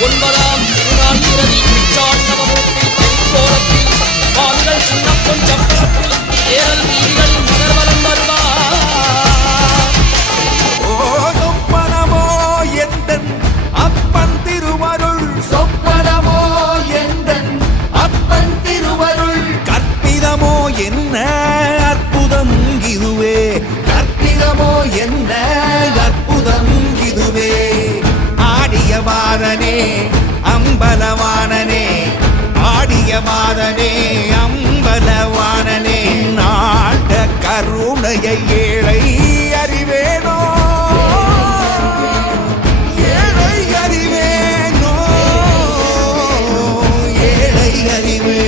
ஒன்பதாம் திருநாள் இரதி பிச்சாண்டவமூர்த்தி திருக்கோலத்தில் சுவாமிகள் சின்னப்பொன் சப்பரத்தில் ஏரல் வீதிகளில் மகர்வலம் வருவார். ஓ சொப்பனமோ எந்தன் அப்பன் திருவருள் சொப்பனமோ எந்தன் அப்பன் திருவருள் கற்பிதமோ என்ன அற்புதம் இதுவே கற்பிதமோ என்ன ஆடியவாதனே அம்பலவானனே ஆடியவாதனே அம்பலவானனே நாட்ட கருணைய ஏழை அறிவேனோ? ஏழை அறிவேனோ? ஏழை அறிவே